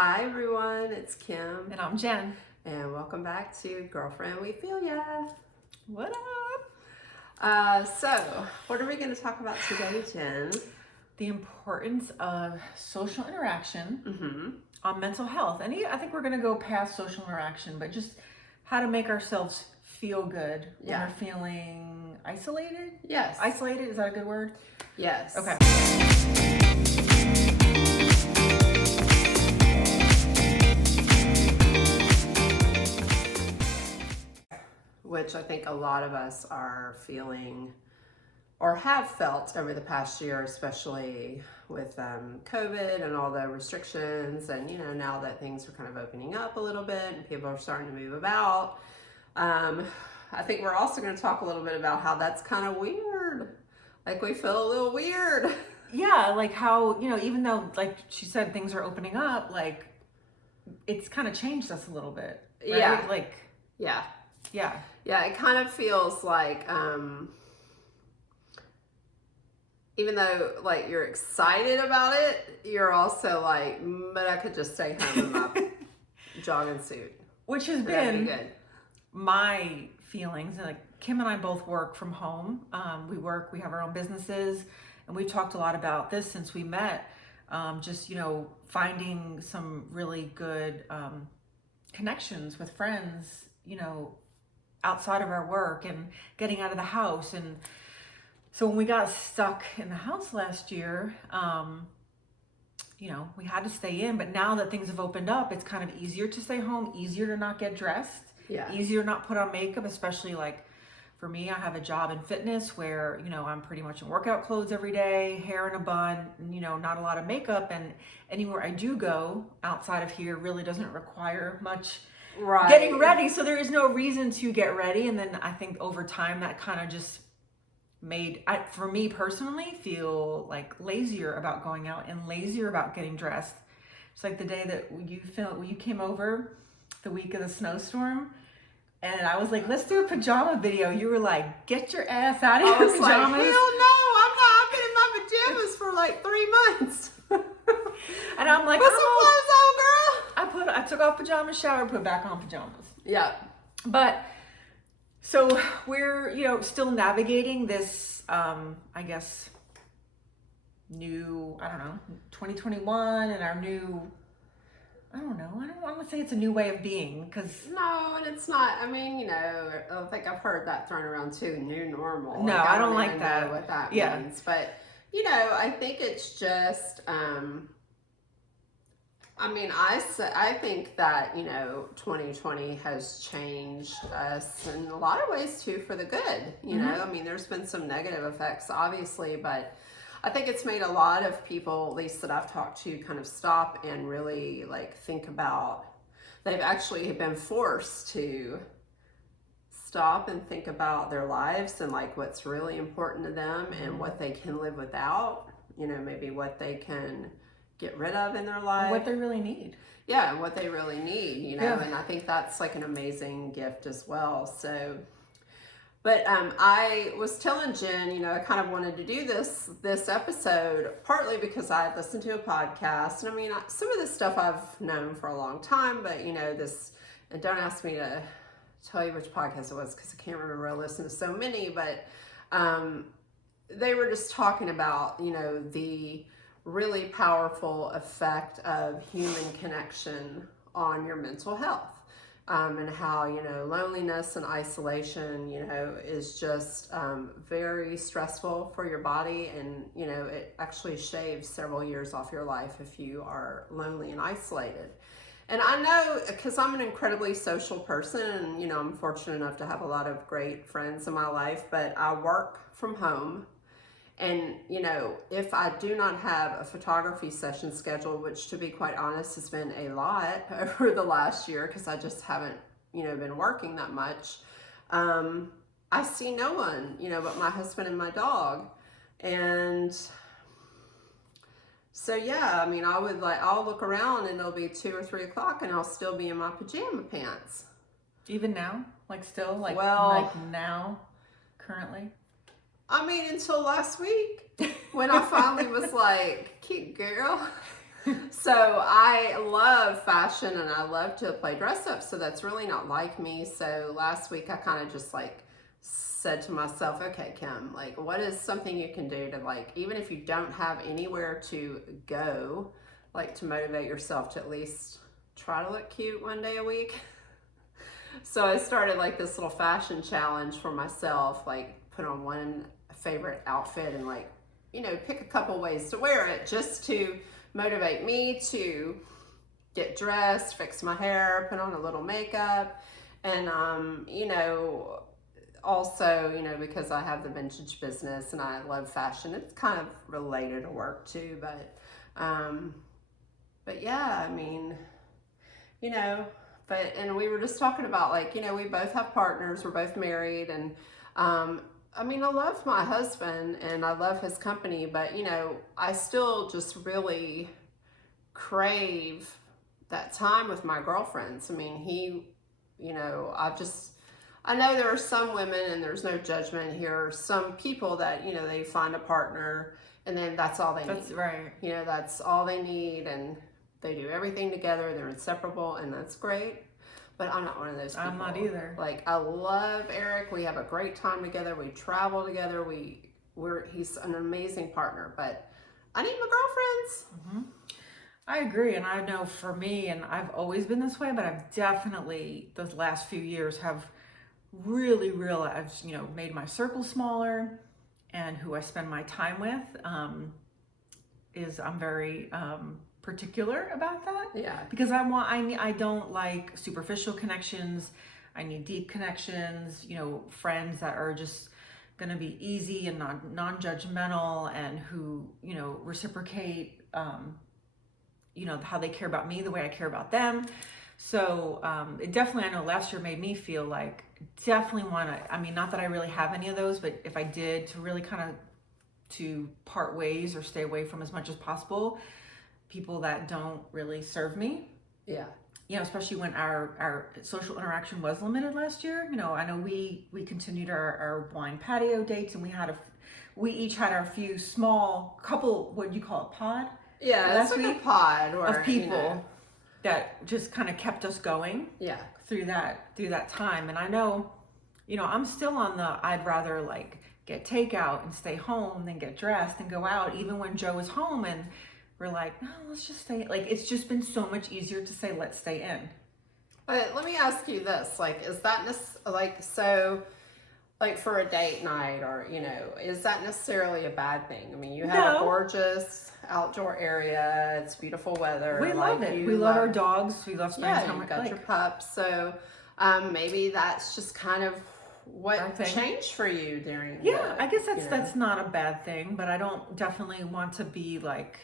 Hi everyone, it's Kim. And I'm Jen. And welcome back to Girlfriend We Feel Ya. What up? So, what are we going to talk about today, Jen? The importance of social interaction on mental health. And I think we're going to go past social interaction, but just how to make ourselves feel good when we're feeling isolated? Yes. Isolated, is that a good word? Yes. Okay. Which I think a lot of us are feeling or have felt over the past year, especially with COVID and all the restrictions, and now that things are kind of opening up a little bit and people are starting to move about. I think we're also going to talk a little bit about how that's kind of weird. Like we feel a little weird. Yeah, like how, even though, like she said, things are opening up, like it's kind of changed us a little bit. Right? Yeah. Like, yeah. Yeah. Yeah, it kind of feels like, even though like you're excited about it, you're also like, but I could just stay home in my jogging suit. Which has been my feelings. Like Kim and I both work from home. We have our own businesses, and we've talked a lot about this since we met. Just, finding some really good connections with friends, outside of our work and getting out of the house. And so when we got stuck in the house last year, we had to stay in, but now that things have opened up, it's kind of easier to stay home, easier to not get dressed, easier to not put on makeup, especially like for me, I have a job in fitness where, I'm pretty much in workout clothes every day, hair in a bun, not a lot of makeup. And anywhere I do go outside of here really doesn't require much getting ready, so there is no reason to get ready. And then I think over time that kind of just made for me personally feel like lazier about going out and lazier about getting dressed. It's like the day that you came over the week of the snowstorm, and I was like, let's do a pajama video. You were like, get your ass out of your pajamas. Like, hell no, I'm not. I've been in my pajamas for like 3 months. And I'm like, put some clothes on, girl. I took off pajamas, showered, put back on pajamas. Yeah. But so we're, still navigating this, I guess, new, 2021 and our new, I don't want to say it's a new way of being, because no, and it's not. I mean, I think I've heard that thrown around too, new normal. No, I don't like that. Know what that means. But, I think it's just, I think that, 2020 has changed us in a lot of ways too for the good, there's been some negative effects obviously, but I think it's made a lot of people, at least that I've talked to, kind of stop and really like think about, they've actually been forced to stop and think about their lives and like what's really important to them and what they can live without, maybe what they can get rid of in their life. What they really need. Yeah, what they really need, and I think that's like an amazing gift as well. So, but I was telling Jen, I kind of wanted to do this episode partly because I had listened to a podcast, and some of this stuff I've known for a long time, but and don't ask me to tell you which podcast it was because I can't remember. I listened to so many, but they were just talking about, the really powerful effect of human connection on your mental health, and how loneliness and isolation is just very stressful for your body, and it actually shaves several years off your life if you are lonely and isolated. And I know, because I'm an incredibly social person, and I'm fortunate enough to have a lot of great friends in my life, but I work from home. And, if I do not have a photography session scheduled, which to be quite honest has been a lot over the last year because I just haven't, been working that much, I see no one, but my husband and my dog. And so, yeah, I'll look around and it'll be 2 or 3 o'clock and I'll still be in my pajama pants. Even now? Like still? Like now? Currently? Until last week when I finally was like, cute girl. So I love love fashion and I love to play dress up, so that's really not like me. So last week I kind of just like said to myself, okay, Kim, like what is something you can do to, like, even if you don't have anywhere to go, like to motivate yourself to at least try to look cute one day a week. So I started like this little fashion challenge for myself, like put on one favorite outfit and like, you know, pick a couple ways to wear it just to motivate me to get dressed, fix my hair, put on a little makeup. And, you know, also, you know, because I have the vintage business and I love fashion, it's kind of related to work too. But yeah, I mean, you know, and we were just talking about, like, you know, we both have partners, we're both married, and I mean, I love my husband and I love his company, but, you know, I still just really crave that time with my girlfriends. I mean, you know, I know there are some women, and there's no judgment here, some people that, you know, they find a partner and then that's all they need. That's right. You know, that's all they need, and they do everything together, they're inseparable, and that's great. But I'm not one of those people. I'm not either. Like, I love Eric. We have a great time together. We travel together. He's an amazing partner, but I need my girlfriends. Mm-hmm. I agree. And I know for me, and I've always been this way, but I've definitely, those last few years, have really realized, you know, made my circle smaller, and who I spend my time with I'm very particular about that. Yeah. Because I don't like superficial connections. I need deep connections, you know, friends that are just going to be easy and non-judgmental, and who, you know, reciprocate, you know, how they care about me the way I care about them. So it definitely, I know last year made me feel like definitely want to, I mean, not that I really have any of those, but if I did, to really kind of to part ways or stay away from as much as possible people that don't really serve me. Yeah. You know, especially when our social interaction was limited last year. You know, I know we continued our wine patio dates, and we each had our few small couple, what do you call it, pod? Yeah, it's like a pod of people, you know, that just kind of kept us going. Yeah. Through that time. And I know, you know, I'm still on I'd rather like get takeout and stay home than get dressed and go out, even when Joe is home and we're like, no, let's just stay. Like, it's just been so much easier to say, let's stay in. But let me ask you this, like, is that like, so, like, for a date night, or, you know, is that necessarily a bad thing? I mean, you have a gorgeous outdoor area, it's beautiful weather. We love it. We love our dogs. We love spending time with, got your pups. So maybe that's just kind of what changed for you during. Yeah, I guess that's not a bad thing, but I don't definitely want to be like,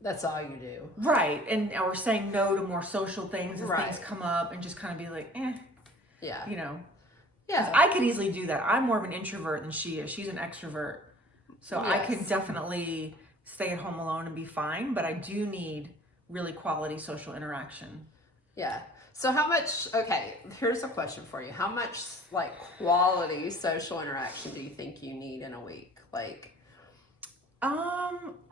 that's all you do. Right. Or saying no to more social things as things come up, and just kind of be like, yeah, you know. Yeah, I could easily do that. I'm more of an introvert than she is. She's an extrovert. So I could definitely stay at home alone and be fine, but I do need really quality social interaction. Yeah. So how much, okay, here's a question for you. How much like quality social interaction do you think you need in a week? Like,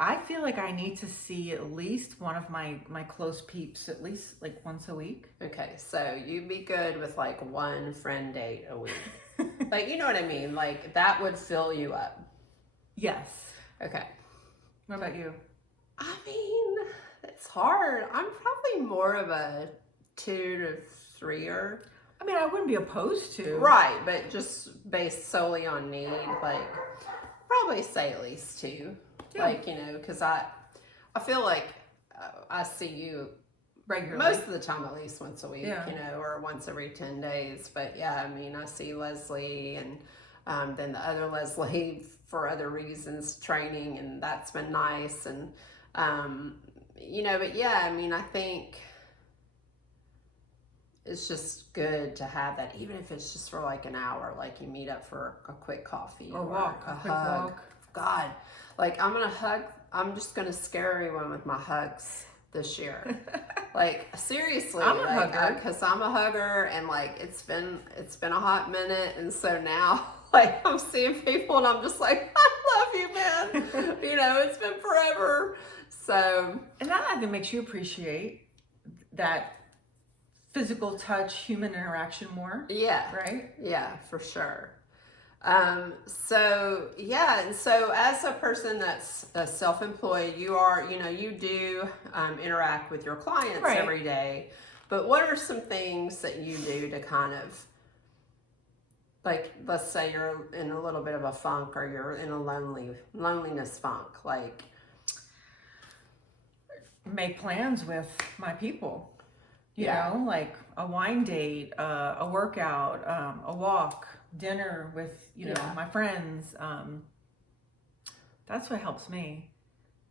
I feel like I need to see at least one of my close peeps at least like once a week. Okay, so you'd be good with like one friend date a week. Like, you know what I mean? Like, that would fill you up. Yes. Okay. What about you? I mean, it's hard. I'm probably more of a 2 to 3er. I mean, I wouldn't be opposed to. Right, but just based solely on need, like, probably say at least 2. Yeah. Like, you know, because I feel like I see you regularly. Most of the time, at least once a week, you know, or once every 10 days. But yeah, I mean, I see Leslie and then the other Leslie for other reasons, training, and that's been nice. And, you know, but yeah, I mean, I think it's just good to have that, even if it's just for like an hour, like you meet up for a quick coffee or walk, a hug. Walk. God, like I'm just gonna scare everyone with my hugs this year. Like, seriously, I'm a hugger because I'm a hugger, and like it's been a hot minute, and so now like I'm seeing people and I'm just like, I love you, man. You know, it's been forever. So, and that I think makes you appreciate that physical touch, human interaction more. Yeah. Right? Yeah, for sure. So yeah, and so as a person that's self-employed, you do interact with your clients Right. every day. But what are some things that you do to kind of, like, let's say you're in a little bit of a funk, or you're in a loneliness funk, like, make plans with my people, you Yeah. know, like a wine date, a workout, a walk, dinner with, Yeah. my friends. That's what helps me.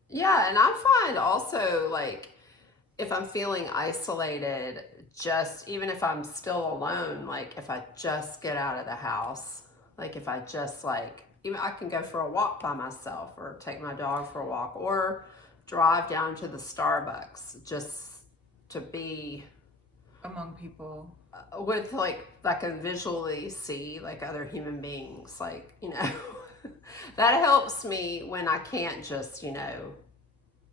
Yeah, and I find also, like, if I'm feeling isolated, just even if I'm still alone, like if I just get out of the house, like if I just even I can go for a walk by myself, or take my dog for a walk, or drive down to the Starbucks, just to be Among people. with, like I can visually see like other human beings, like, that helps me when I can't just,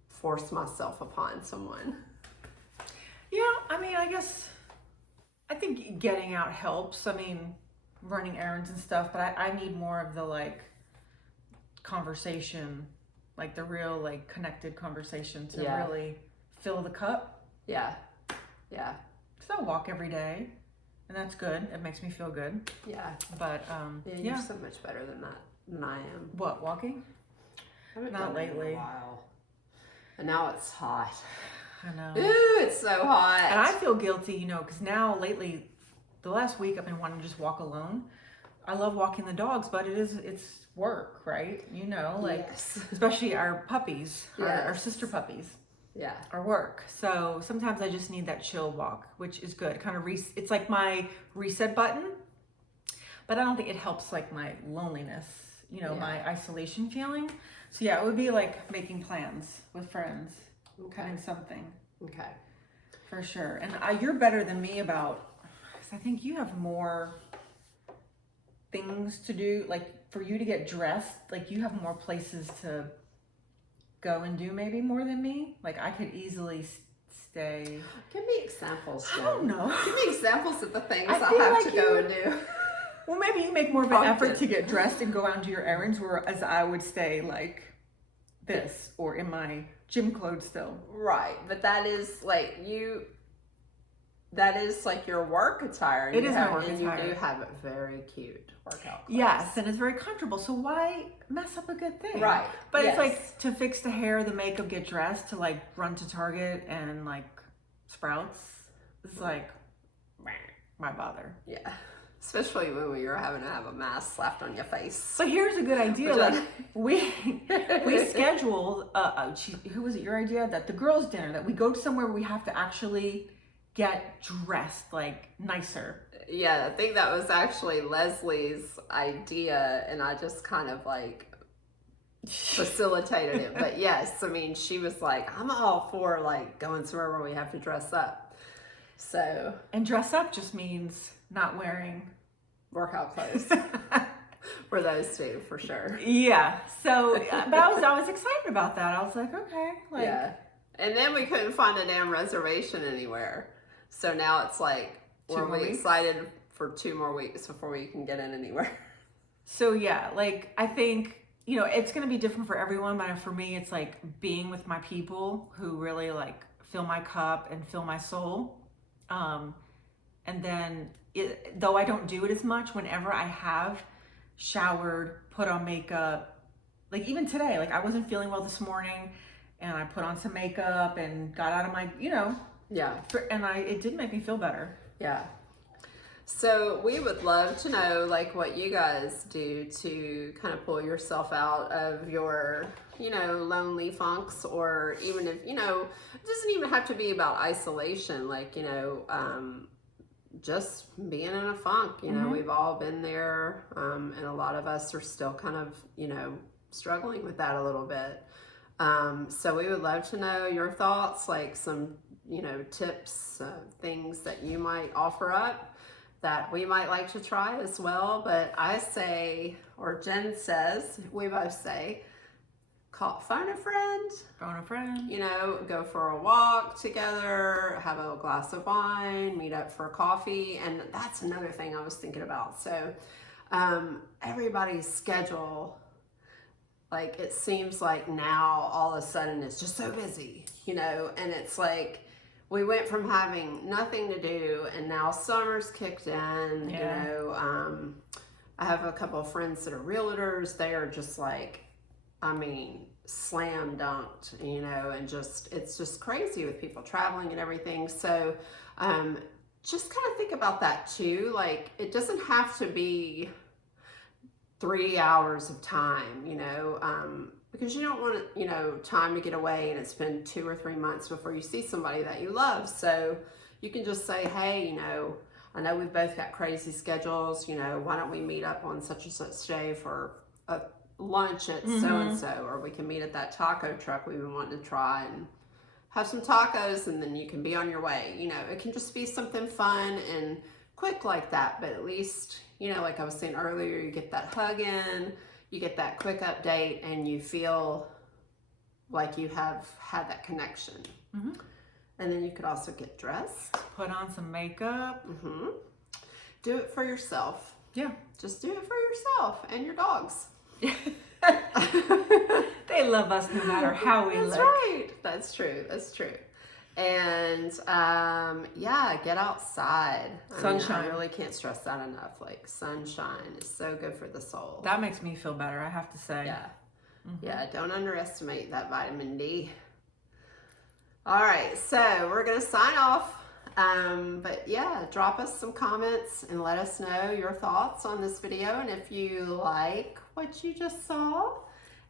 force myself upon someone. Yeah, I mean, I think getting out helps. I mean, running errands and stuff, but I need more of the like conversation, like the real like connected conversation to Yeah. really fill the cup. Yeah. Yeah. So I walk every day, and that's good. It makes me feel good. Yeah. But You're so much better than I am. What, walking? I haven't Not done it in lately. a while. And now it's hot. I know. Ooh, it's so hot. And I feel guilty, because now lately, the last week I've been wanting to just walk alone. I love walking the dogs, but it's work, right? Yes. Especially our puppies, Yes. our sister puppies, Yeah. our work. So sometimes I just need that chill walk, which is good. Kind of it's like my reset button, but I don't think it helps like my loneliness, my isolation feeling. So yeah, it would be like making plans with friends, cutting something. Okay. For sure. And you're better than me about, because I think you have more things to do. Like for you to get dressed, like you have more places to go and do maybe more than me. Like I could easily stay. Give me examples, Jenn. I don't know. Give me examples of the things I I feel have like to go and do. Well, maybe you make more of an effort to get dressed and go out and do your errands, whereas I would stay like this or in my gym clothes still. Right, but that is like your work attire. It is my work and attire. You do have a very cute workout clothes. Yes, and it's very comfortable. So why mess up a good thing? Right. But yes. it's like to fix the hair, the makeup, get dressed, to like run to Target and like Sprouts. It's like, why bother? Yeah. Especially when you're having to have a mask slapped on your face. But here's a good idea. Like we scheduled. Who was it? Your idea that the girls' dinner, that we go to somewhere where we have to actually get dressed like nicer. Yeah, I think that was actually Leslie's idea, and I just kind of like facilitated it. But yes, I mean, she was like, I'm all for like going somewhere where we have to dress up. So, and dress up just means not wearing workout clothes for those two, for sure. Yeah. So, but I was excited about that. I was like, okay, like, yeah. And then we couldn't find a damn reservation anywhere. So now it's like, we're excited for 2 more weeks before we can get in anywhere. So yeah, like I think, it's going to be different for everyone, but for me, it's like being with my people who really like fill my cup and fill my soul. And then though I don't do it as much, whenever I have showered, put on makeup, like even today, like I wasn't feeling well this morning and I put on some makeup and got out of my, Yeah. And it did make me feel better. Yeah. So we would love to know like what you guys do to kind of pull yourself out of your, lonely funks, or even if, it doesn't even have to be about isolation, like, just being in a funk, we've all been there. And a lot of us are still kind of, struggling with that a little bit. So we would love to know your thoughts, like some, tips, things that you might offer up that we might like to try as well. But I say, or Jenn says, we both say, phone a friend. Phone a friend. You know, go for a walk together, have a glass of wine, meet up for coffee. And that's another thing I was thinking about. So everybody's schedule, like it seems like now all of a sudden it's just so busy, you know, and it's like we went from having nothing to do and now summer's kicked in, you know. I have a couple of friends that are realtors. They are just like, I mean, slam dunked, you know, and just, it's just crazy with people traveling and everything. So just kind of think about that too. Like, it doesn't have to be 3 hours of time, you know, because you don't want, you know, time to get away and it's been 2 or 3 months before you see somebody that you love. So you can just say, hey, you know, I know we've both got crazy schedules, you know, why don't we meet up on such and such day for a lunch at so-and-so, or we can meet at that taco truck we've been wanting to try and have some tacos, and then you can be on your way. You know, it can just be something fun and quick like that, but at least, you know, like I was saying earlier, you get that hug in, you get that quick update, and you feel like you have had that connection. And then you could also get dressed. Put on some makeup. Do it for yourself. Yeah. Just do it for yourself and your dogs. They love us no matter how we look. That's right. That's true. That's true. And yeah, get outside. Sunshine. I mean, I really can't stress that enough. Like, sunshine is so good for the soul. That makes me feel better, I have to say. Yeah. Yeah, don't underestimate that vitamin D. All right, so we're going to sign off. But yeah, drop us some comments and let us know your thoughts on this video. And if you like what you just saw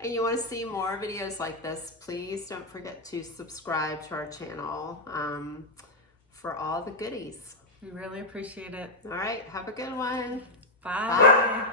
and you want to see more videos like this, please don't forget to subscribe to our channel for all the goodies. We really appreciate it. All right, have a good one. Bye. Bye.